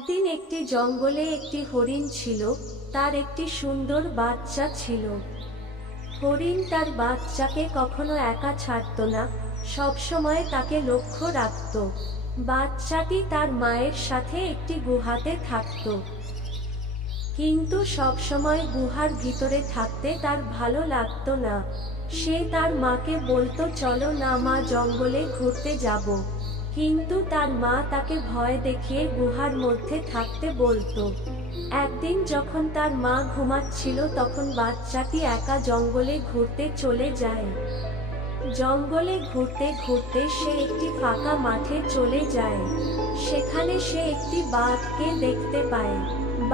একদিন একটি জঙ্গলে একটি হরিণ ছিল। তার একটি সুন্দর বাচ্চা ছিল। হরিণ তার বাচ্চাকে কখনো একা ছাড়ত না, সবসময় তাকে লক্ষ্য রাখত। বাচ্চাটি তার মায়ের সাথে একটি গুহাতে থাকত, কিন্তু সবসময় গুহার ভিতরে থাকতে তার ভালো লাগতো না। সে তার মাকে বলতো, চলো না মা, জঙ্গলে ঘুরতে যাব। কিন্তু তার মা তাকে ভয় দেখিয়ে গুহার মধ্যে থাকতে বলতো। একদিন যখন তার মা ঘুমাচ্ছিল, তখন বাচ্চাটি একা জঙ্গলে ঘুরতে চলে যায়। জঙ্গলে ঘুরতে ঘুরতে সে একটি ফাঁকা মাঠে চলে যায়। সেখানে সে একটি বাঘকে দেখতে পায়।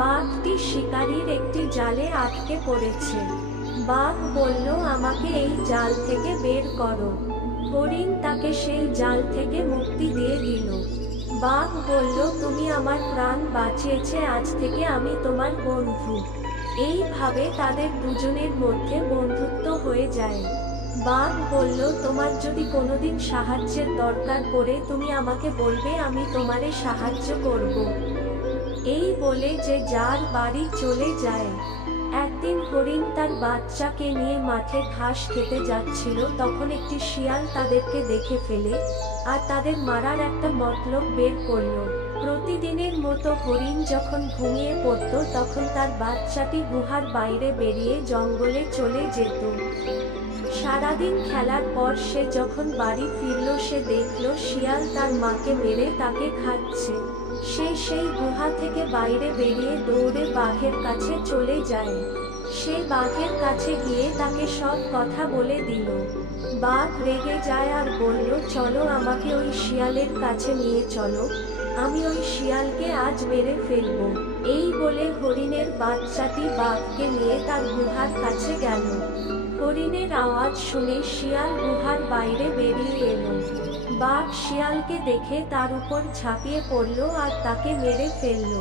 বাঘটি শিকারীর একটি জালে আটকে পড়েছে। বাঘ বলল, আমাকে এই জাল থেকে বের করো। হরিণ তাকে সেই জাল থেকে মুক্তি দিয়ে দিল। বাঘ বলল, তুমি আমার প্রাণ বাঁচিয়েছে, আজ থেকে আমি তোমার বন্ধু। এইভাবে তাদের দুজনের মধ্যে বন্ধুত্ব হয়ে যায়। বাঘ বলল, তোমার যদি কোনোদিন সাহায্যের দরকার পড়ে তুমি আমাকে বলবে, আমি তোমারে সাহায্য করব। এই বলে যে যার বাড়ি চলে যায়। একদিন হরিণ তার বাচ্চাকে নিয়ে মাঠে ঘাস খেতে যাচ্ছিল, তখন একটি শিয়াল তাদেরকে দেখে ফেলে আর তাদের মারার একটা মতলব বের করলো। প্রতিদিনের মতো হরিণ যখন ঘুমিয়ে পড়ত, তখন তার বাচ্চাটি গুহার বাইরে বেরিয়ে জঙ্গলে চলে যেত। সারাদিন খেলার পর সে যখন বাড়ি ফিরল, সে দেখল শিয়াল তার মাকে মেরে তাকে খাচ্ছে। সে সেই গুহা থেকে বাইরে বেরিয়ে দৌড়ে বাঘের কাছে চলে যায়। সে বাঘের কাছে গিয়ে তাকে সব কথা বলে দিল। বাঘ রেগে যায় আর বলল, চলো আমাকে ওই শিয়ালের কাছে নিয়ে চলো, আমি ওই শিয়ালকে আজ মেরে ফেলব। এই বলে হরিণের বাচ্চাটি বাঘকে নিয়ে তার গুহার কাছে গেল। হরিণের আওয়াজ শুনে শিয়াল গুহার বাইরে বেরিয়ে এলো। বাঘ শিয়ালকে দেখে তার উপর ঝাঁপিয়ে পড়ল আর তাকে মেরে ফেলল।